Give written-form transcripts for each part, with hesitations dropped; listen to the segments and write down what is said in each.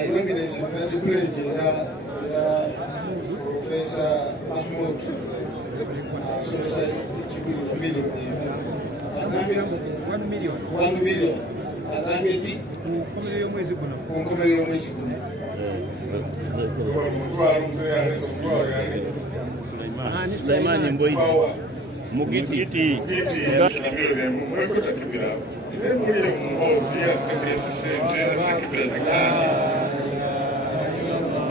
evidence na the pledge ya Professor Mahmoud Asonda chibuli million agambye 1 million agambye di kunkomero y'omwezi guno mutwalo mzee alizo mtwalo yani Suleimani Mboyi Mugiti kinabire mweko takibira muri mbozi atakibira Sente atakibira zikani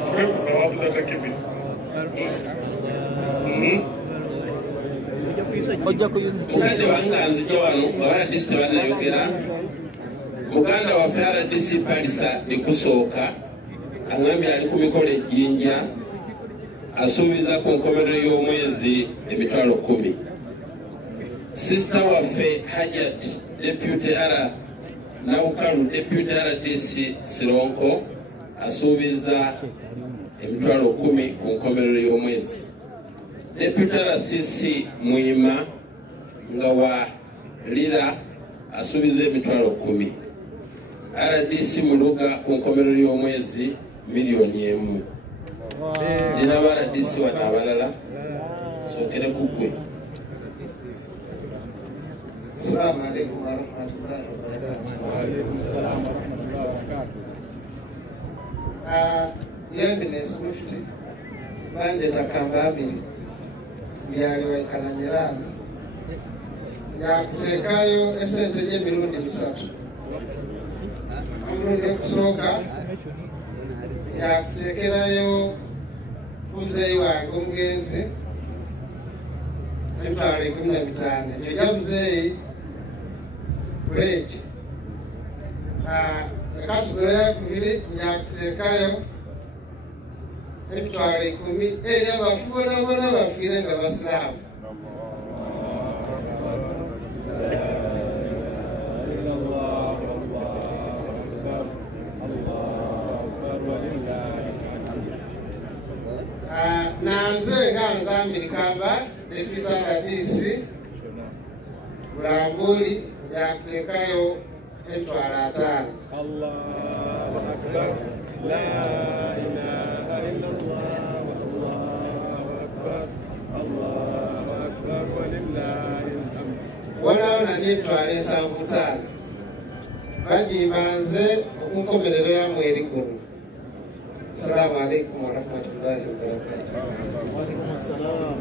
fure kuzawabu za takibira ojja kuyuza muganda wange nzija wano abaradisi tebanayogera muganda waffe aradisi palisa likusooka angambye ali ku mikolo ejjinja asuubiza ku nkomerero y'omwezi emitwalo 10 sister waffe Hajat deputy ara Naukalu deputy RDC Sironko asuubiza emitwalo 10 ku nkomerero y'omwezi deputy RCC Mwima nga wa Lira asuubiza emitwalo 10 RDC Muluga ku nkomerero y'omwezi miliyoni 1 Lina RDC wanabalala sokere kugwe. Assalamu alaikum warahmatullahi wabarakatuh. Eminence Mufti banje takamba abiri byali waikalanyirana yakuteekayo esente gy'emirundi 3 omulundi okusooka yakuteekerayo omuzeeyi wange omugenzi emitwalo 15 ekyo gya muzeeyi buleegi ekatugolo yakubiri yakuteekayo emitwalo 10 eri abafu bona bafiire nga basiraamu nanze nga nzambiri kamba deputy RDC Bulambuli yakuteekayo emitwalo 5. Allahu Akbar la ilaha illallah Allahu Akbar walillahil hamd walaona n'emitwalo 75 bagimbanze okunkomerero ya mweri guno. Assalamu alaikum warahmatullahi wabarakatuh. wa alaikum assalam.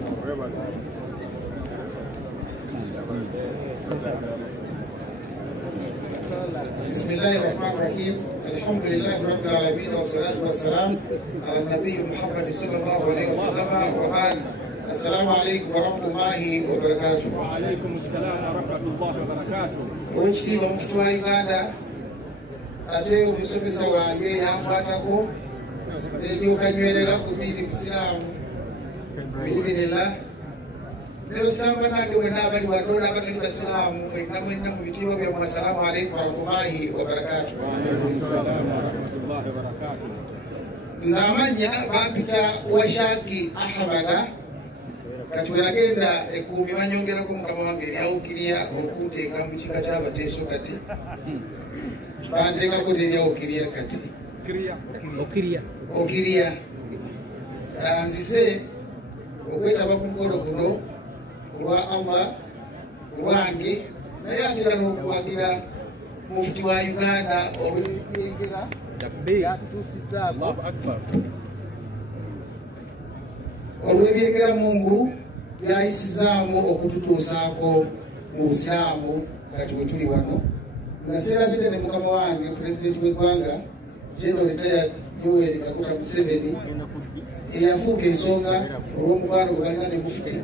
بسم الله الرحمن الرحيم الحمد لله رب العالمين والصلاة والسلام على النبي محمد صلى الله عليه وسلم وبعد السلام عليكم ورحمة الله وبركاته. وعليكم السلام ورحمة الله وبركاته. Oweekitiibwa Mufti wa Uganda ate omusomesa wange yankwatako ndyoka nywerera ku biri busiraamu biidhinillah. N'abasiraamu bannange mwenna abali wano n'abatali basiraamu mwenna mu bitiibwa byammwe assalamu alaikum warahmatullahi wabarakatuh. Nze amannya bampita Washaki Ahmada kati weragenda ekkuumi banyongerako mukama wange eryawukirya okunteeka mu kika ky'abateeso kati banteekako neryawukirya kati okirya nzise okwetaba ku mukolo guno kulwa Allah kulwange naye atera n'okuwagira Mufti wa Uganda olw'ebyengera yatutuusizzaako olw'ebyengera Mungu byayisizaamu okututuusaako mu busiraamu kati we tuli wano nga seerabidde ne mukama wange pulezidenti w'eggwanga General Retired Yoweri Kaguta Museveni eyafuuka ensonga olw'omukwano gwe balina ne Mufti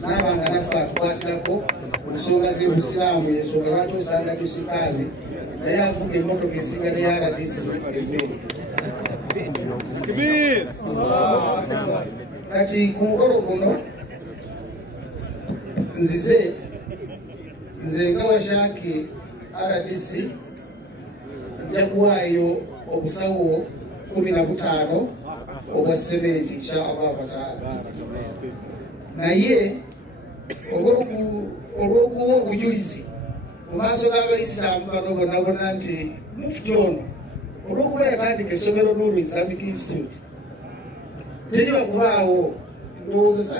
n'abanga naffe atukwatirako ku nsonga z'ebusiraamu ensonga lwaki osanga tusikaale naye afuuka emmotoka esinga ne RDC embeeyi kati ku mukolo guno nze nga Washaki RDC nja kuwaayo obusawo 15 obwa sementi inshallah ta'ala naye olw'okuwa obujulizi mu maaso g'abaisiraamu bano bonna nti Mufti ono olw'okuba yatandika essomero Nuru Islamic Institute teriba kubaawo ndowooza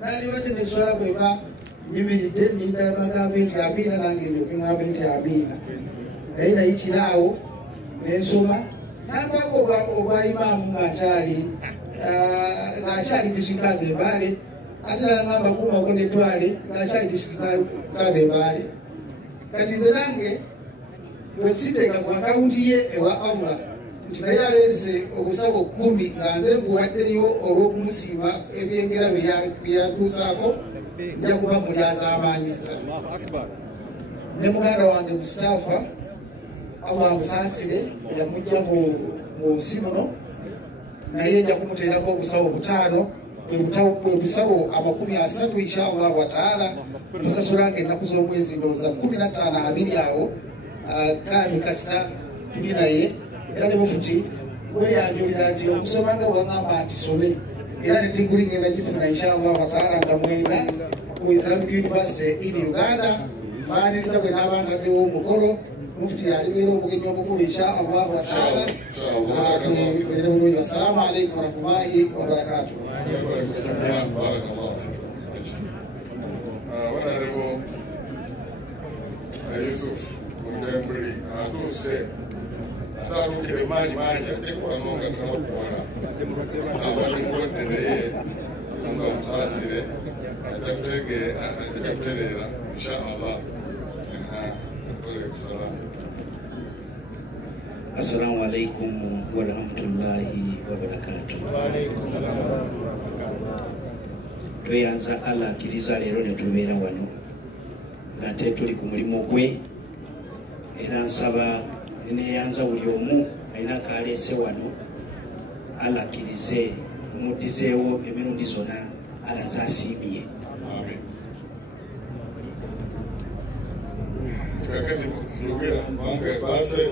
naalibadde neswala bweba nyimiridde ninda bagambe nti amiina nange ndyoke ngambe nti amiina naye nayitiraawo nensoma nampaako obwa imaamu ng'akyali district of Mbale ate nangamba kumako netwale ng'akyali district of Mbale kati nze nange bwe siteeka ku akawunti ye ewa Allah nti naye aleese obusawo 10 nga nze mbuwaddeyo olw'okumusiima ebyengera bye yantuusaako nja kuba mulyaza amaanyiza ne muganda wange Mustafa Allah amusaasire yamujja mu nsi muno naye nja kumuteerako obusawo 5 bwe busawo 30 inshallah wa taala musasulange ennaku z'omwezi ndowooza 15 abiri awo kami kasita tuli naye era ne Mufti weyanjulira nti okusoma nga bwagamba nti some era ne diguli ngenda gifuna inshallah wa taala nga mwenda ku Islamic University in Uganda baaniriza bwe naabantaddewo omukolo Mufti alibeera omugenyi omukulu inshallah wa taala tubeere bulungi. Assalamu alaikum warahmatullahi wabarakatuh. Yusuf Mutembuli atuuse ataalukire maanyi mangi ate kubanonga tamakuwala abali mulwadde naye nga musaasire ajja kutereera inshallah. Assalamu alaikum warahmatullahi wabarakatuh. Tweyanza Allah akkiriza leero ne tubeera wano ngate tuli ku mulimu gwe era nsaba neyanza buli omu alina kaleese wano Allah akkirize muddizeewo emirundi zonna alaze asiimye.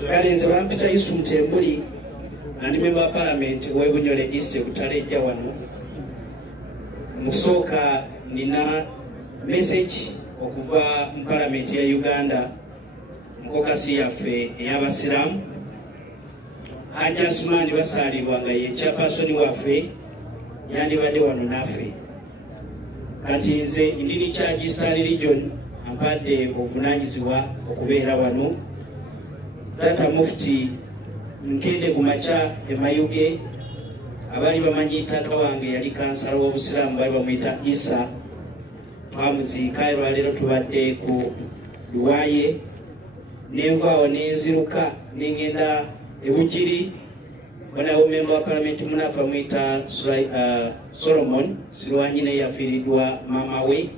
Kale nze bampita Yusuf Mutembuli ndi member wa parliament w'Ebunyole East Butalejja wano. Musooka nina message okuva mu parliament ya Uganda mukokasi yaffe ey'abasiraamu Hajji Asumani basaalirwa nga ye chairperson waffe yandibadde wano naffe. Kati nze ndini charge Eastern Region ampadde obuvunaanyizibwa okubeera wano. Tata Mufti nkende ku makya emayuge abali bamanyi tata wange yali kansala w'obusiraamu bali bamuyita Isa twamuziika olwaleero tubadde ku luwaye nenvaawo nenziruka nengenda ebugiri wanawo memba wa parliament munafa muyita Solomon Sirwanyi naye yafiiriddwa maama we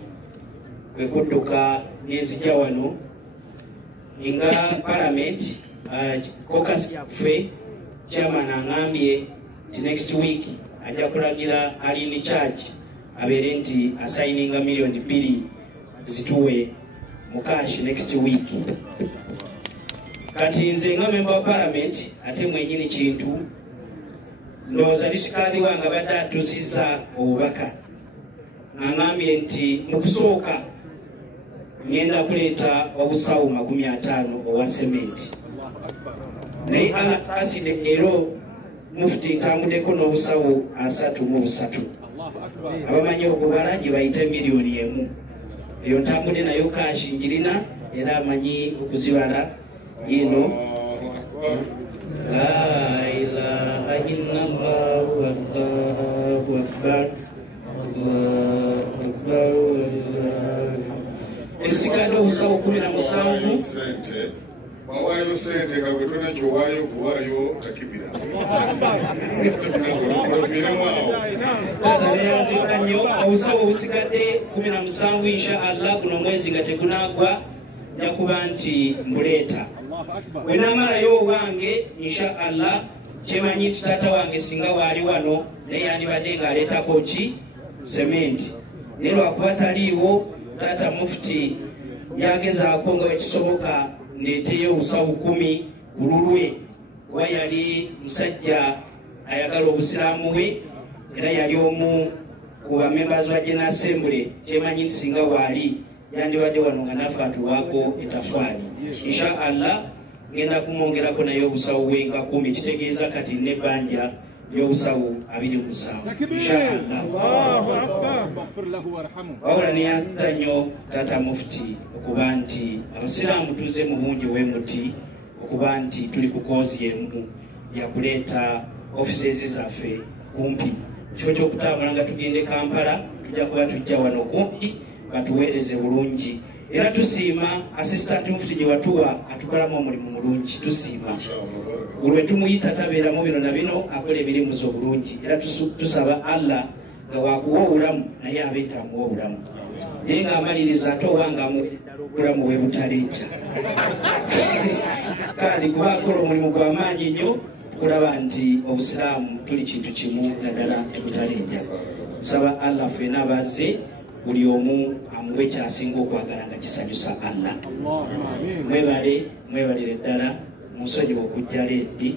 kwe kudduka nenzija wano nga parliament caucus yaffe chairman angambye nti next week ajja kulagira ali in charge abeere nti assigninga million 2 zituwe mu cash next week. Kati nze nga member wa parliament ate mwenyini kintu ndowooza lisikaali wange badde atuuzizza obubaka angambye nti mu kusooka ngenda kuleeta obusawo 50 owa sementi naye aside leero Mufti ntambuddeko n'obusawo 33 abamanyi okubala gye bayite miliyoni 1 eyo ntambudde nayo kashi njirina era amanyi okuzibala yino. La ilaha illallah wallahu akbar Allahu akbar esikadde obusawo 17 Sente wawayo sente nga bwe tona kyowayo kuwayo takibira tata neyanzika nnyo obusawo obusigadde 17 inshallah guno mwezi nga tegunagwa nja kuba nti mbuleeta bwe naamalayo owange inshallah kyemanyi nti taata wange singa waali wano naye yandibadde ng'aleetako ki sementi naye lwakuba taliiwo taata Mufti yagezaako nga bwekisoboka ndeeteyo obusawo 10 ku lulwe kuba yali musajja ayagala obusiraamu bwe era yali omu ku bamembers ba General Assembly kyemanyi nti singa waali yandibadde wano nga naffe atuwaako etafaali inshallah ngenda kumwongerako naye obusawo bwenga 10 kitegeeza kati nebbanja y'obusawo 27 inshallah. wabula niyata nnyo tata Mufti okuba nti abasiraamu tuze mu bungi bwemuti okuba nti tuli ku koozi emu yakuleeta offices zaffe kumpi kifo ky'okutambula nga tugende Kampala tujja kuba tujja wano kumpi batuweereze bulungi era tusiima assistant Mufti gye watuwa atukolamu omulimu mulungi tusiima olwe tumuyita tabeeramu bino na bino akola emirimu zo bulungi era tusaba Allah nga wakuwa obulamu naye abeeta amuwa obulamu naye ng'amaliriza ate owanga obulamu bwe butalenja kandi kuba akola omulimu gw'amaanyi nnyo kulaba nti obusiraamu tuli kintu kimu naddala ebutalenja. Nsaba Allah ffenna bazze buli omu amuwe kyasinga okwagala nga kisanyusa Allah. Mwebalire ddala munsonyiwa okujja leedi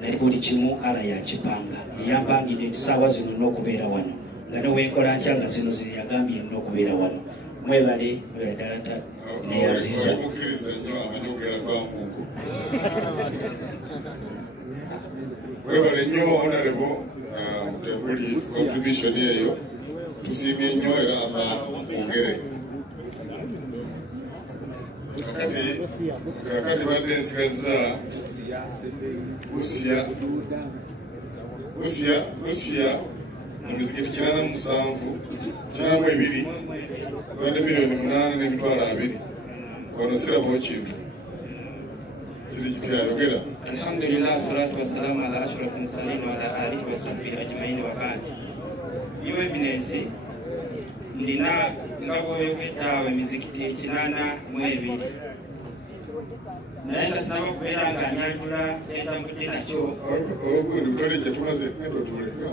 naye buli kimu Allah yakipanga eyampangidde nti saawa zino n'okubeera wano nga newenkola ntya nga zino ziri yagambye nina okubeera wano. Mwebale ddala neyaziza webale nnyo honorable tebuli contribution eyo tusiimye nnyo era mwongere. kakati badde nsigazza Lusia emizikiti 87 badde miliyoni 8.2 wano sirabo kintu kiri kiti ayogera. Alhamdulillah, salatu wassalamu ala ashrafil mursalin wa ala alihi wa sahbihi ajma'in wa ba'd. Yo eminensi ndina nga bw'oyogedde emizikiti 82 naye nga sinaba kubeera nga nyanjula kyentambudde nakyo ogutole gye tumaze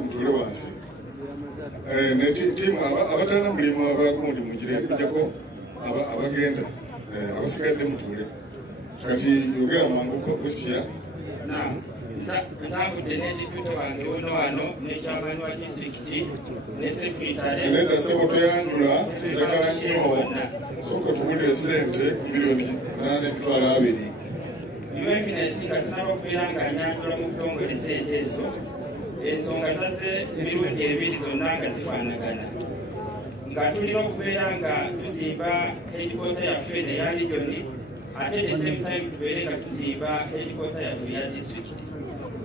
mutule wansi ne tiimu abatana mulimu abagundi mugire kujjako abagenda abasigadde mutule kati yogera mangu Lusia. ntambudde n'edipute wange ono wano n'ekyamaani wa disitulikiti ne sekretary nedda sebo toyanjula njagala nnyo sooka tugulire sente miliyoni 8.2. yo eminensi nga sinaba kubeera nga nyanjula mu butongole sente ezo ensonga zaze emirundi 2 zonna nga zifaanagana nga tulina okubeera nga tuzimba headquarter yaffe neya regioni ate the same time tubeere nga tuzimba headquarter yaffe ya district.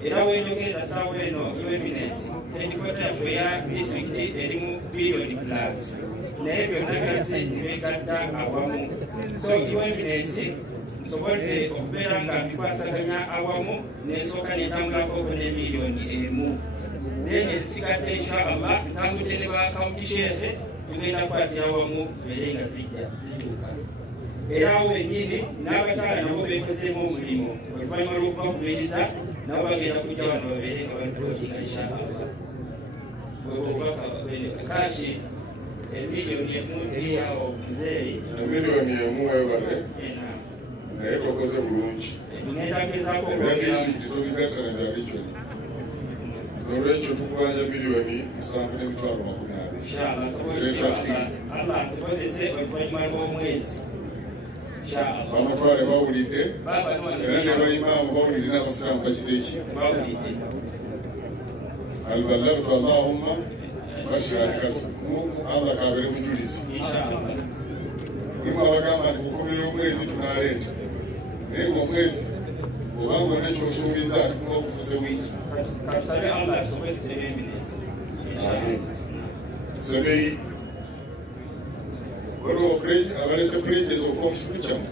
Era wenjogerera saawa eno yo eminensi headquarter yaffe ya district erimu billion plus naye byonna byazze nibegatta awamu. So yo eminensi nsobodde okubeera nga mbikwasaganya awamu nensooka nentambulako ne miliyoni 1 naye nesigadde inshallah ntambudde ne bakawunti sheekhe tugenda kukwatira awamu zibeere nga zijja zituuka. Era awo wennyini n'abataala nabo beekozeemu omulimu oluvannyuma lw'okubakubiriza nabo bagenda kujja wano babeere nga balikotinga inshallah. Kashi emiliyoni 1 eri awo muzeeyi emiliyoni 1 webale naye tokoze bulungi ebya disitulikiti tobigattana bya regioni olwekyo tukubanja miliyoni 7.20 Allah asikozese oluvannyuma lw'omwezi bamutwale bawulidde era ne bayimaamu bawulidde n'abasiraamu bagize eki alballagtu allahumma fashhad Allah kabere mujulizi. Mulimu abagamba nti kukomera omwezi tunaleeta naye omwezi obanga olina kyosuubiza ati okufuze wiiki tusebeyi waliwo abalese pledges okuva mu kitu kyamu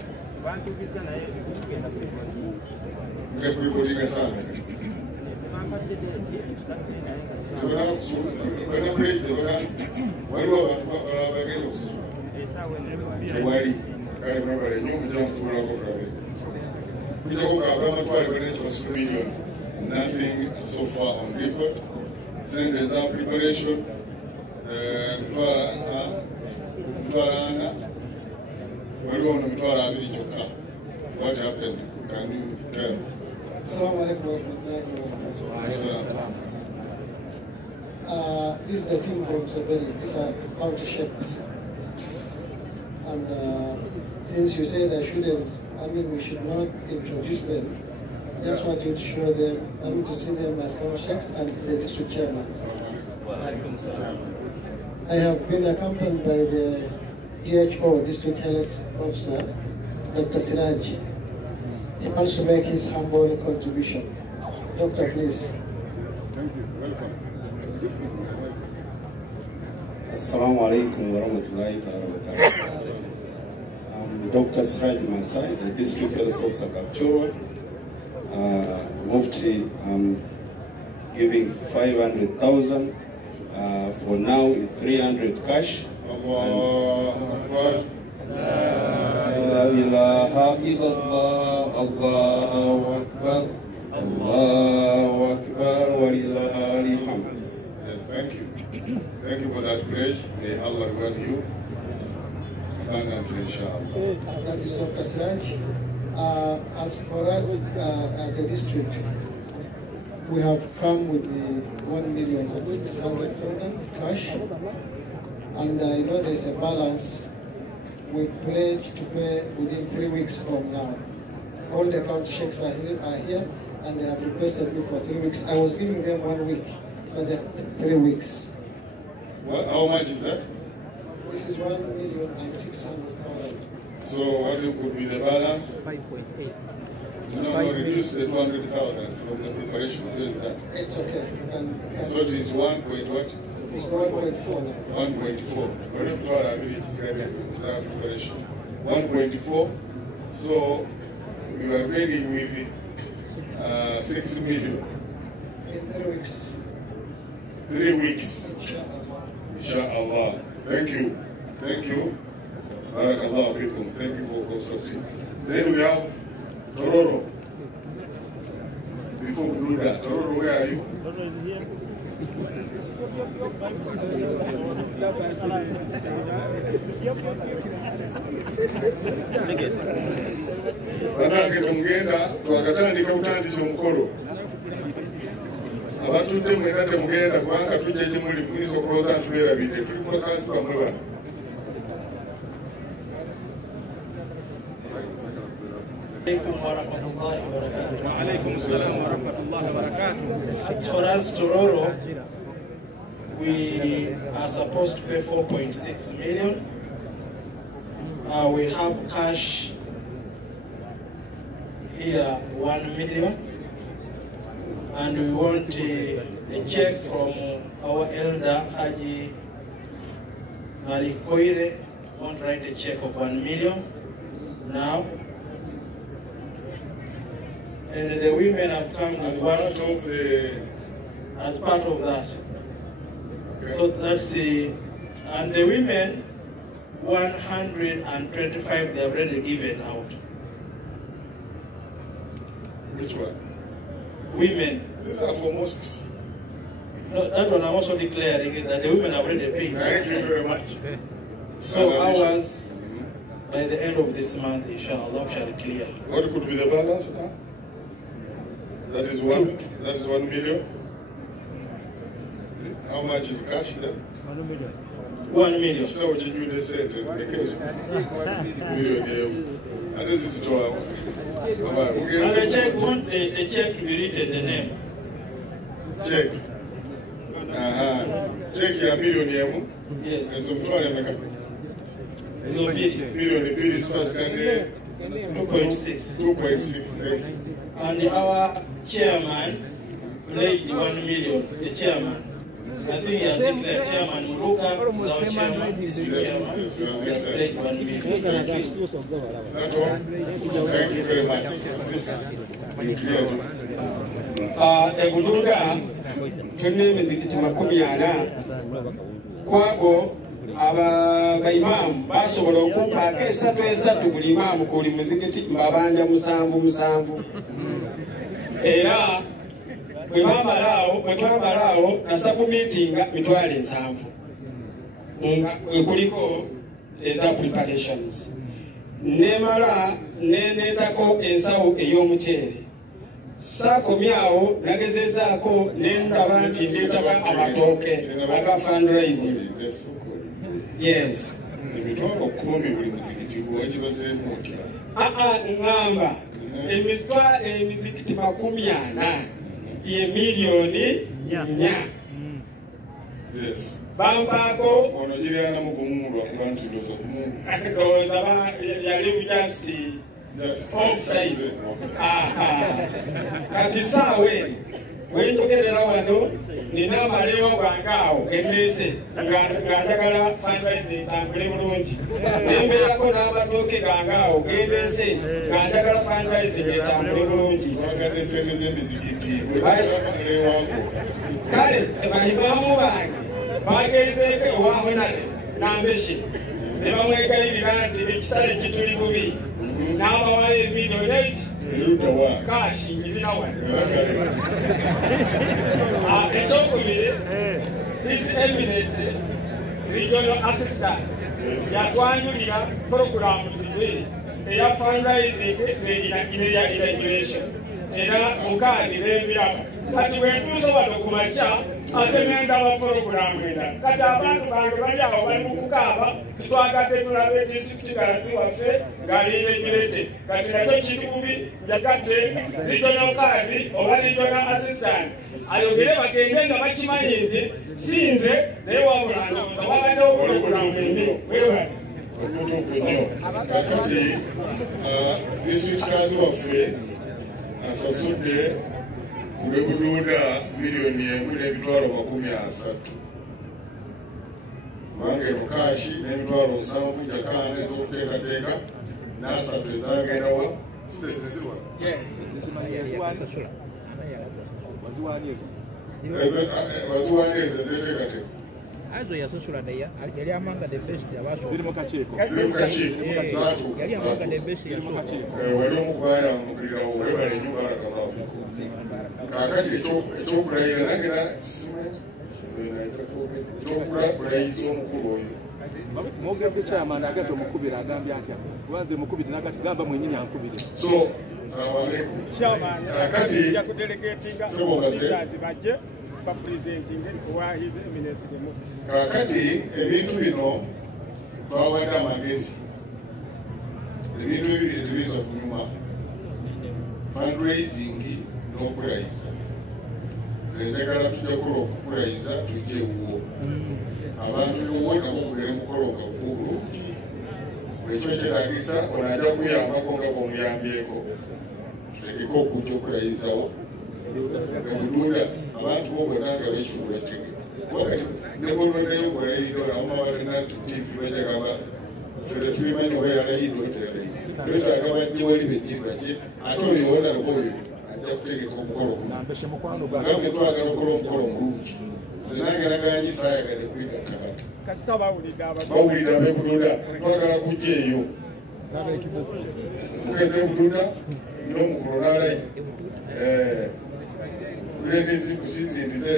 ngekuripotinga sana balina pledges waliwo abantu balaba bagenda okusasula tewali kale mwebale nnyo mujja mutuulako tulabe kujjako ng'aba amatwale balina kyebasula million nothing so far on record. Sente za preparation mutwala ana waliwo ono mitwalo 2 kyokka. What happened? Can you tell? Assalamu alaikum warahmatullahi wabarakatuh. This is the team from Severi. These are county chefs. And since you said I shouldn't I mean, we should not introduce them. I just want you to show them, I mean, to see them as former sheikhs and the district chairman. I have been accompanied by the DHO, District Health Officer, Dr. Siraj. He wants to make his humble contribution. Doctor, please. Thank you. Welcome. Assalamu alaikum wa rahmatullahi wa barakatuh. I'm Dr. Siraj Masai, the District Health Officer Kapchorwa. Mufti, I'm giving 500,000 for now, 300 cash. Allahu Akbar. La ilaha illallah, Allahu Akbar, Allahu Akbar, wa lillahi hamd. Yes, thank you. Thank you for that pledge. May Allah reward you abundantly, inshallah. That is Dr. Siraj. As for us, as a district, we have come with the 1,600,000 cash, and I know there's a balance. We pledge to pay within 3 weeks from now. All the county sheikhs are here, and they have requested me for 3 weeks. I was giving them 1 week, but they're 3 weeks. Well, how much is that? This is 1,600,000. So what could be the balance? 5.8. No, reduce the 200,000 from the preparation. So is that? It's okay. So it is 1 point what? It's 1.4 now. 1.4. What do you have preparation? 1.4. So you are ready with 6 million. In 3 weeks. 3 weeks. Inshallah. Thank you. Thank you. Barakallahu fikum. Thank you for consulting. Then we have Tororo. Before we do that, Tororo, where are you? Banange tumgenda twakatandika butandisa omukolo abatudde mwena temugenda kubanga tujja gye muli muyinza okulowooza ntubeerabidde tuli ku bakansi bamwe bano. For us, Tororo, we are supposed to pay 4.6 million. We have cash here, 1 million. And we want a check from our elder, Haji Malik Koire. We want to write a check of 1 million now. And the women have come with as part of that. Okay. So that's the, and the women, 125 they have already given out. Which one? Women. These are for mosques. No, that one I'm also declaring that the women have already paid. Thank you very much. So ours, by the end of this month, inshallah, shall clear. What could be the balance now? That is 1 million. How much is cash there? 1 million. 1 million. So what you do the Sente because million. And this is to our. And the check, want the check to be written the name. Check. Check ya million yemu. Yes. Ezo mtwale meka. Ezo bili. Million bili spas kande 2.6. 2.6. And our chairman pledged 1 million. The chairman. I think he has declared chairman Muruka is our chairman. He's the chairman. He has pledged 1 million. Is that all? Thank you very much. Please, you clear. Eguluga tulina emizikiti 40 kwago abaimaamu basobola okumpaako 3 buli imaamu kuli muzikiti mbabanja 7 era bwe twamalaawo nasabumitinga mitwalo 7 kuliko eza preparations nemala nenetako ensawo ey'omuceere saakomyawo nagezezaako nendaba nti ndeetaka amatooke aga fundraising. Yes. emitwalo 10 buli muzikiti gwagibazeemu otya? Ngamba emizikiti 40 ye miliyoni 4. Yes. Bampako ono giriana mu kumulwa kuba nti ndowooza kumungu. Ndowooza yali just offside. Kati saawe wenjogerera wano nina amalewa gwange awo emmese nga njagala fundraising etambule bulungi. Nembeerako n'amatooke gange awo gendeese nga njagala fundraising etambule bulungi. Twagadde sente z'emizikiti amalewago. Kale baimaamu bange bagenzeeko owahonale n'ambeshe ne bamwegayirira nti ekisale kituli bubi n'abawayo emiliyoni kashi njirina wano. Ekyokubiri, his eminence regional assistant yatwanjulira programu zibiri eya fundraising neya inauguration era mukaadi n'ebirabo. Kati bwentuuse wano ku makya ate nendaba programu endala. Kati abantu bange bali awo bali mu kukaaba titwagadde tulabe disitulikiti galabi waffe ng'ali inaugurated. Kati nakyo kiri bubi njagadde regional kaadi oba regional assistant ayogere bagende nga bakimanyi nti sinze naye wabula ndowooza wabaddewo programu embi wewale. Omutuufu nnyo. Kakati disitulikikazi waffe asasudde ku lw'ebuduuda miliyoni 1.30. Kubanga eno kaashi n'emitwalo 7 jakana ez'okuteekateeka n'asatu ezagendawa waziwaani ezo ezeteekateeka azo yasosola naye yali amanga the best yabaso ziri mu kakiiko zaatuuka yali amanga the best wali omukubayamukirirawo webala ennyumba arakamaafiku. Kaakati ekyokulayira nagera ekyokulayiza omukulu oyo mwogedde chairman agati omukubira agambye atya kubanze omukubiri nagati gamba mwenyini ankubire. So salamu alaikum. Kaakati sebomaze kaakati ebintu bino twawadde amagezi. Ebintu ebibiri tebiyinza kunyuma: fundraising n'okulayiza. Nze njagala tujja kukola okukulayiza tujje ewuwo. Abantu ewuwo nabo kugere mukolo nga bulungi. Ekyo kyetagisa ono ajja kuyambako nga bw'omuyambyeko. Tutegeke okujja okulayizawo ebuduuda abantu bo bonna nga bekyula tege. Wakati ne bwonoddeyo bwelayiriddwa amabadena TV bajagamba fere tubimanyi oba yalayiriddwa teyalayiridde. Twetaaga bajje wali bejjibajje ate oyo wonaleko oyo ajja kutegeka omukolo guno. Ngambe twagala okukola omukolo mulungi. Nze nange naganya saayagadde kubigatta bata. Bawulira abebuduuda twagala kujja eyo. Mukenze ebuduuda n'omukulu n'alayi. Kulende zikusizindize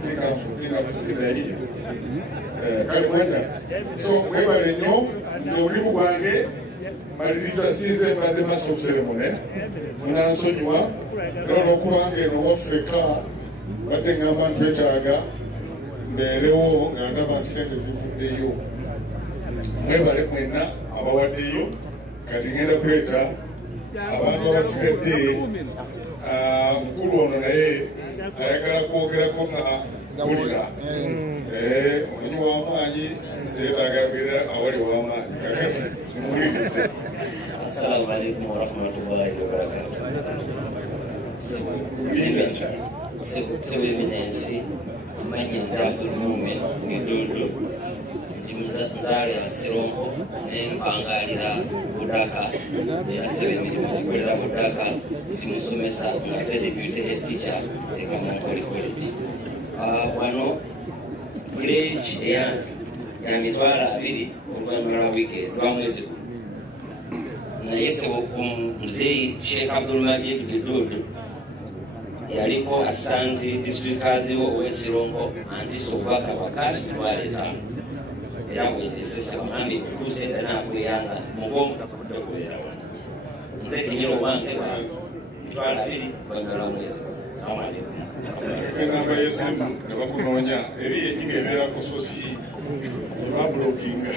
zikafuzindayiyo kale mwanya. So mwebale nnyo. Nze omulimu gwange maliriza sinze mbadde master of ceremony munansonyiwa n'olwokubanga eno waffeka badde ngamba ntwetaaga mbeerewo nga ndaba nti sente zivuddeyo. Mwebale mwenna abawaddeyo. Kati ngenda kuleeta abantu abasigadde. Mukulu ono naye ayagala kwogerako nga mpulira omanyi w'amaanyi teetagambira awali w'amaanyi. Kakati muwulirize. Assalamu alaikum warahmatullahi wabarakatuh. Sebo eminensi amanyiza Abdulmumin Gidudu ndi nzaale ya Sironko nempangalira Budaka erasaba emirimu gikolera Budaka ndimusomesa nga ze deputy head teacher e Kamonkoli College. Wano village eyange ya mitwalo 2 oluvannyuma lwa weekend lwa mwezi guno. Naye sebo omuzeeyi Sheikh Abdul Majid Gidudu yaliko asante district kazi ow'Esironko antiisa obubaka bwakashi 5 era bwendesesa muhambi ekutuuse era nakweyanza mugonvu okubeera wano. Nze kinyiro wange 2 bamala omwezi. Salamu alaikum. Enamba y'essimu ne bakunoonya eri yennyini ebeerako so si babulokinga